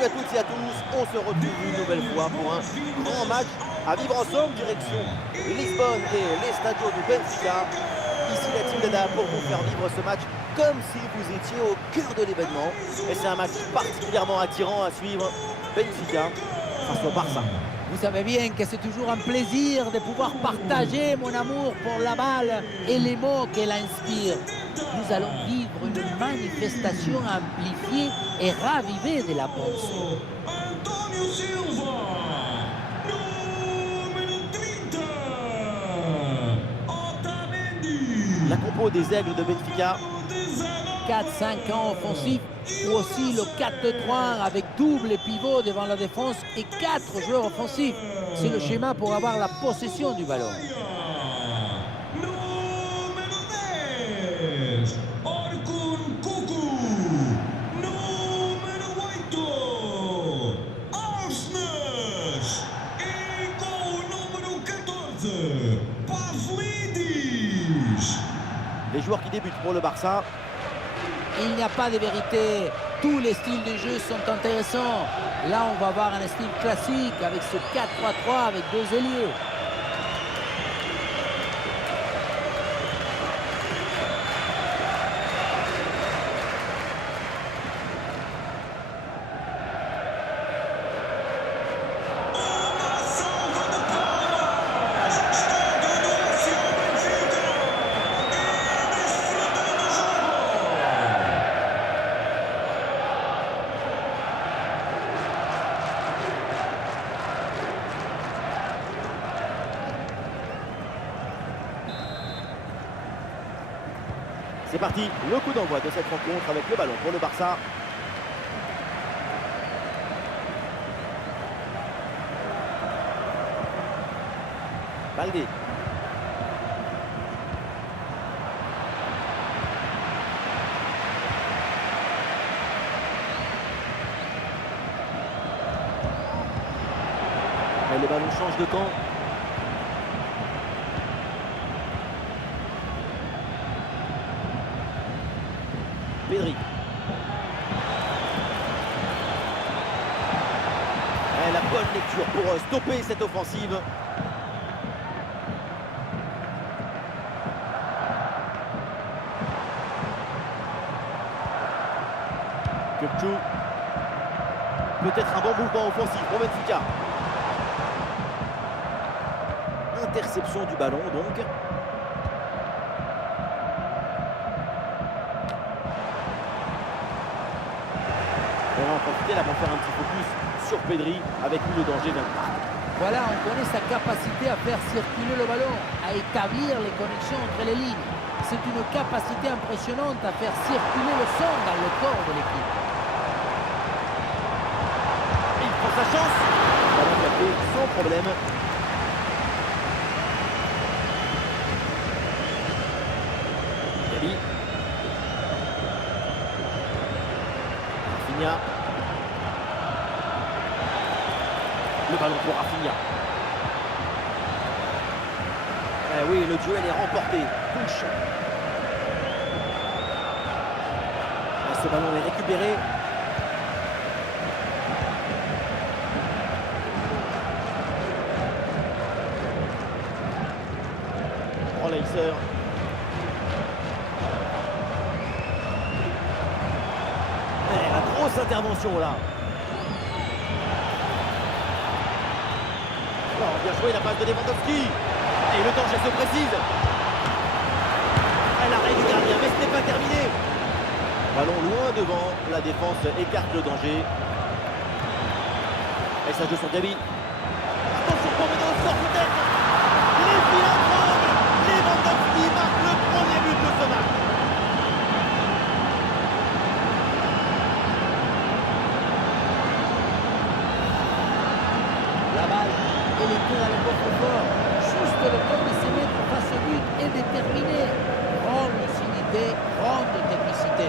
Salut à toutes et à tous, on se retrouve une nouvelle fois pour un grand match à vivre ensemble, direction Lisbonne et l'Estadio du Benfica. Ici la team d'Ada pour vous faire vivre ce match comme si vous étiez au cœur de l'événement. Et c'est un match particulièrement attirant à suivre. Benfica face au Barça. Vous savez bien que c'est toujours un plaisir de pouvoir partager mon amour pour la balle et les mots qu'elle inspire. Nous allons vivre une manifestation amplifiée et ravivée de la pensée. Antonio Silva, numéro 30, Otamendi. La compo des Aigles de Benfica. 4-5 ans offensifs ou aussi le 4-3 avec double pivot devant la défense et 4 joueurs offensifs. C'est le schéma pour avoir la possession du ballon. Número 10, Orkun Kuku. Número 8, Arsenal. E com o número 14, Pavlidis. Les joueurs qui débutent pour le Barça. Il n'y a pas de vérité. Tous les styles de jeu sont intéressants. Là, on va voir un style classique avec ce 4-3-3 avec deux ailiers. C'est parti, le coup d'envoi de cette rencontre avec le ballon pour le Barça. Baldé. Et le ballon change de camp. Pedri. Et la bonne lecture pour stopper cette offensive. Kökçü. Peut-être un bon mouvement offensif pour Benfica. Interception du ballon donc. On va en profiter là pour faire un petit focus sur Pedri. Avec lui, le danger vient de partir. Voilà, on connaît sa capacité à faire circuler le ballon, à établir les connexions entre les lignes. C'est une capacité impressionnante à faire circuler le son dans le corps de l'équipe. Il prend sa chance. Ballon capté sans problème. Gabi. Rafinha. Le ballon pour Rafinha. Eh oui, le duel est remporté. Touche. Et ce ballon est récupéré. Leiser. La grosse intervention là. Oh, bien joué la passe de Lewandowski. Et le danger se précise. L'arrêt du gardien, mais ce n'est pas terminé. Ballon loin devant, la défense écarte le danger. Et ça joue sur Gabi. Attention pour Médon, sort peut-être. Les philanthropes. Lewandowski marque le premier but de ce match. La balle, elle était dans le bon confort. Juste le temps de se mettre face au but et de terminer. Grande lucidité, grande technicité.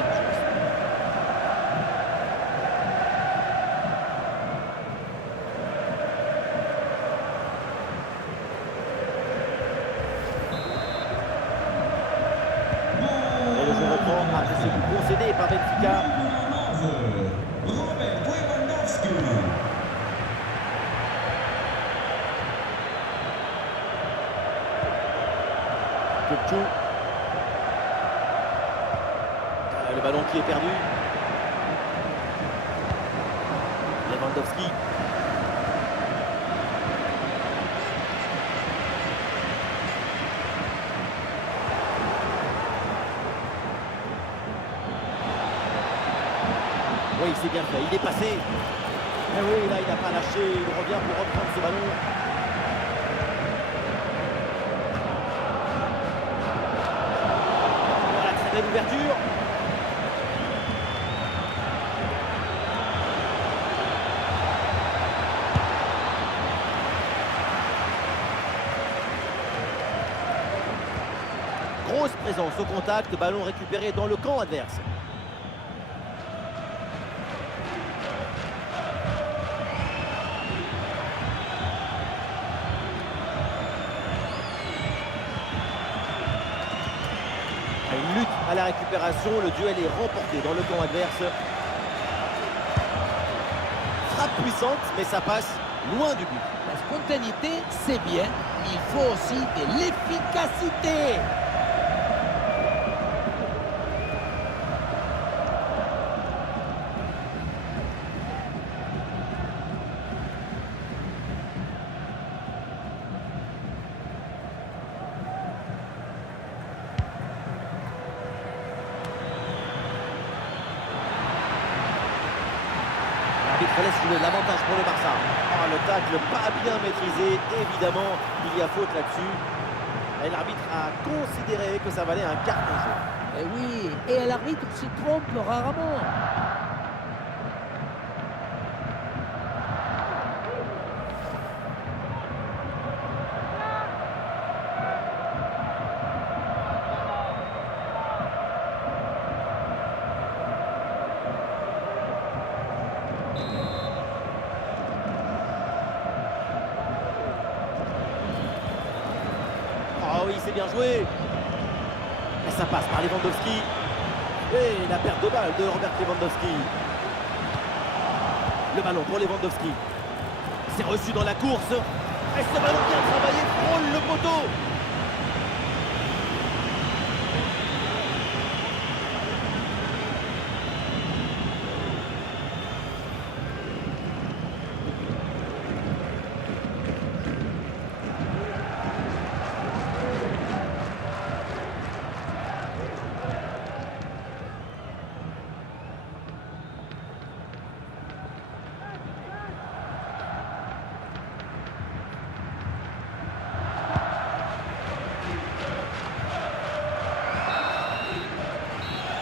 Et le jeu reprend après ce but concédé par Benfica. Robert Lewandowski. Kukçu. Le ballon qui est perdu. Lewandowski. Oui, c'est bien fait, il est passé. Et oui, là, il n'a pas lâché, il revient pour reprendre ce ballon. Voilà, très belle ouverture. Grosse présence au contact, ballon récupéré dans le camp adverse. Une lutte à la récupération, le duel est remporté dans le camp adverse. Frappe puissante, mais ça passe loin du but. La spontanéité, c'est bien, il faut aussi de l'efficacité. L'arbitre laisse jouer l'avantage pour le Barça. Oh, le tacle pas bien maîtrisé, évidemment, il y a faute là-dessus. Et l'arbitre a considéré que ça valait un carton jaune. Et oui, et l'arbitre se trompe rarement. Oh oui, c'est bien joué. Et ça passe par Lewandowski. Et la perte de balle de Robert Lewandowski. Le ballon pour Lewandowski. C'est reçu dans la course. Et ce ballon bien travaillé frôle le poteau.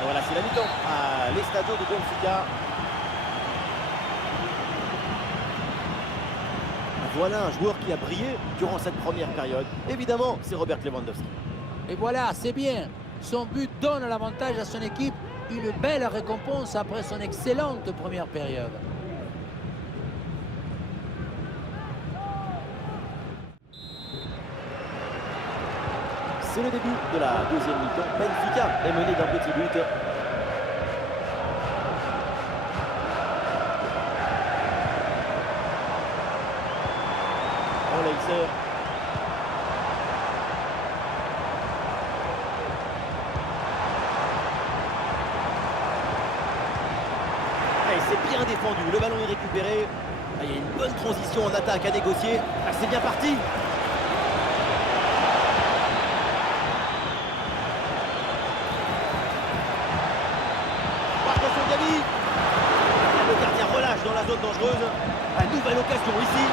Voilà, c'est la mi-temps à l'Estadio de Benfica. Voilà un joueur qui a brillé durant cette première période. Évidemment, c'est Robert Lewandowski. Et voilà, c'est bien. Son but donne l'avantage à son équipe. Une belle récompense après son excellente première période. C'est le début de la deuxième mi-temps. Benfica est mené d'un petit but. Oleyser. Et c'est bien défendu. Le ballon est récupéré. Ah, il y a une bonne transition en attaque à négocier. Ah, c'est bien parti. Le gardien relâche dans la zone dangereuse. Une nouvelle occasion ici.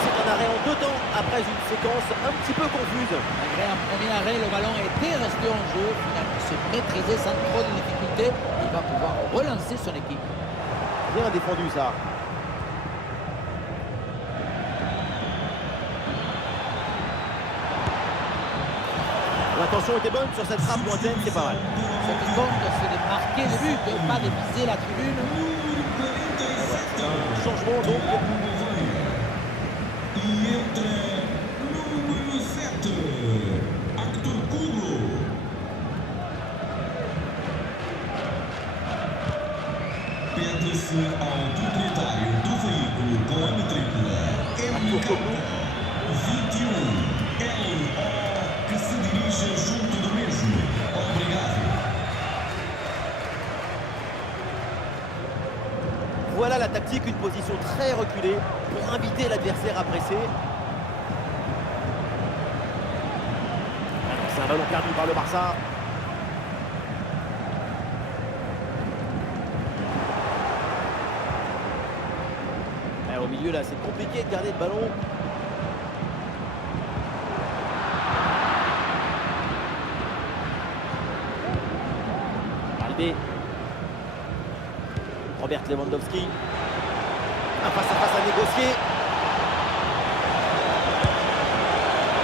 C'est un arrêt en deux temps après une séquence un petit peu confuse. Malgré un premier arrêt, le ballon était resté en jeu. Finalement, se maîtriser sans trop de difficulté. Il va pouvoir relancer son équipe. Bien défendu ça. L'intention était bonne sur cette frappe lointaine, c'est pas mal. Ce qui compte, c'est de marquer le but, pas de viser la tribune. C'est un changement donc. E entra número 7, Arthur Culo. Pede-se ao proprietário do veículo com a matrícula M21 LO que se dirige exige junto do mesmo. Obrigado. Voilà la tactique, une position très reculée pour inviter l'adversaire à presser. Alors, c'est un ballon perdu par le Barça. Au milieu là, c'est compliqué de garder le ballon. Albé. Robert Lewandowski. Un face-à-face à négocier.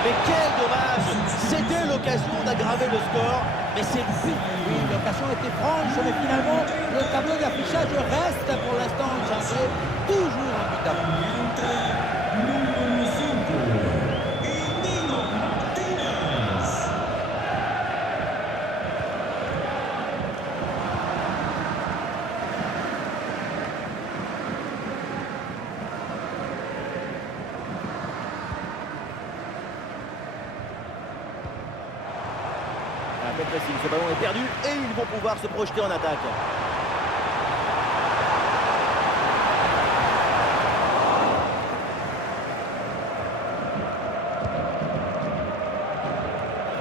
Mais quel dommage! C'était l'occasion d'aggraver le score, mais c'est loupé. Oui, l'occasion était franche, mais finalement, le tableau d'affichage reste pour l'instant inchangé. Toujours un but avant. Número 5. Emiliano Martínez. À peine facile, ce ballon est perdu et ils vont pouvoir se projeter en attaque.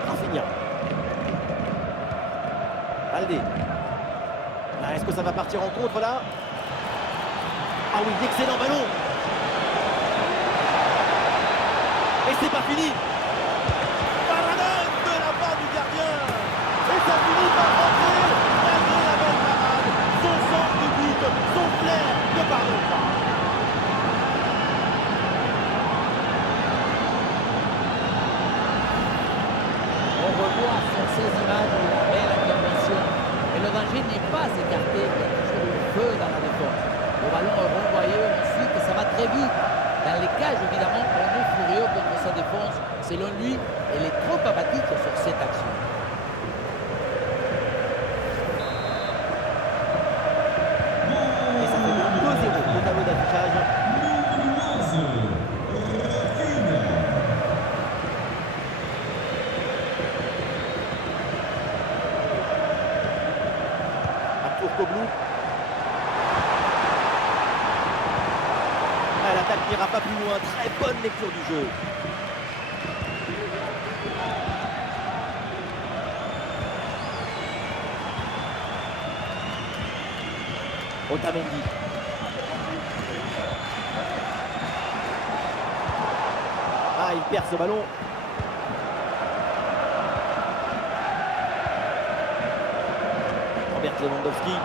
Rafinha. Aldé. Ah, est-ce que ça va partir en contre là? Ah oui, excellent ballon. Et c'est pas fini. Paradone de la part du gardien. Et ça finit par rentrer. Malgré la belle parade, son sens de but, son flair ne pardonne pas. On revoit sur ces images la belle intervention. Et le danger n'est pas écarté, il y a toujours le feu dans la défense. Le ballon est renvoyé ensuite et ça va très vite. Dans les cages, évidemment, on est furieux contre sa défense. Selon lui, elle est trop apathique sur cette action. Et ça fait donc 2-0 au tableau d'affichage. Número 11. Rafinha. Arthur Koblou. Ah, l'attaque n'ira pas plus loin. Très bonne lecture du jeu. Otamendi. Ah, il perd ce ballon. Robert Lewandowski.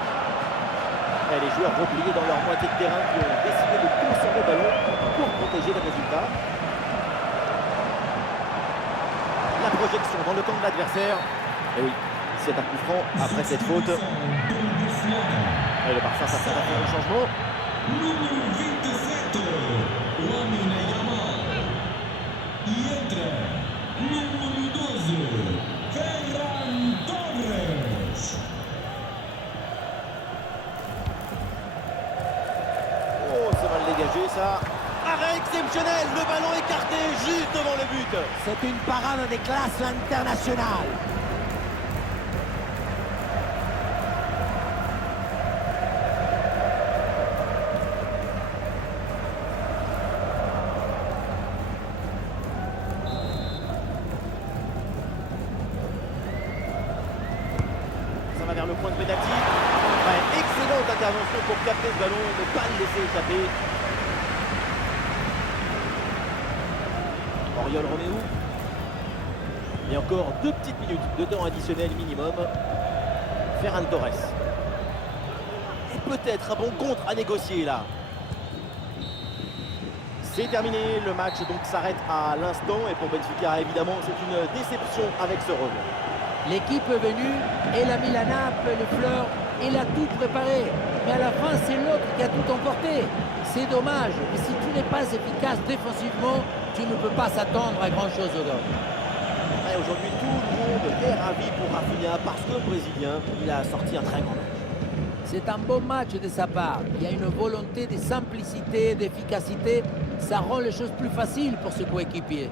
Et les joueurs repliés dans leur moitié de terrain qui ont décidé de conserver le ballon pour protéger le résultat. La projection dans le camp de l'adversaire. Et oui, c'est un coup franc après cette faute. Et le Barça, ça sert à faire un changement. Número 27. Lamine Yamal. E entra. Número 12. Ferran Torres. Oh, c'est mal dégagé ça. Arrêt exceptionnel, le ballon écarté juste devant le but. C'est une parade de classe internationale. Ça va vers le point de pénalty. Ouais, excellente intervention pour capter ce ballon, ne pas le laisser échapper. Oriol Roméo. Et encore 2 petites minutes de temps additionnel minimum. Ferran Torres. Et peut-être un bon contre à négocier là. C'est terminé, le match donc s'arrête à l'instant et pour Benfica évidemment c'est une déception avec ce revers. L'équipe est venue, elle a mis la nappe, les fleurs, elle a tout préparé. Mais à la fin, c'est l'autre qui a tout emporté. C'est dommage, mais si tu n'es pas efficace défensivement, tu ne peux pas s'attendre à grand-chose au goal. Ouais, aujourd'hui, tout le monde est ravi pour Rafinha parce que le Brésilien, il a sorti un très grand match. C'est un bon match de sa part. Il y a une volonté de simplicité, d'efficacité. Ça rend les choses plus faciles pour ce coéquipier.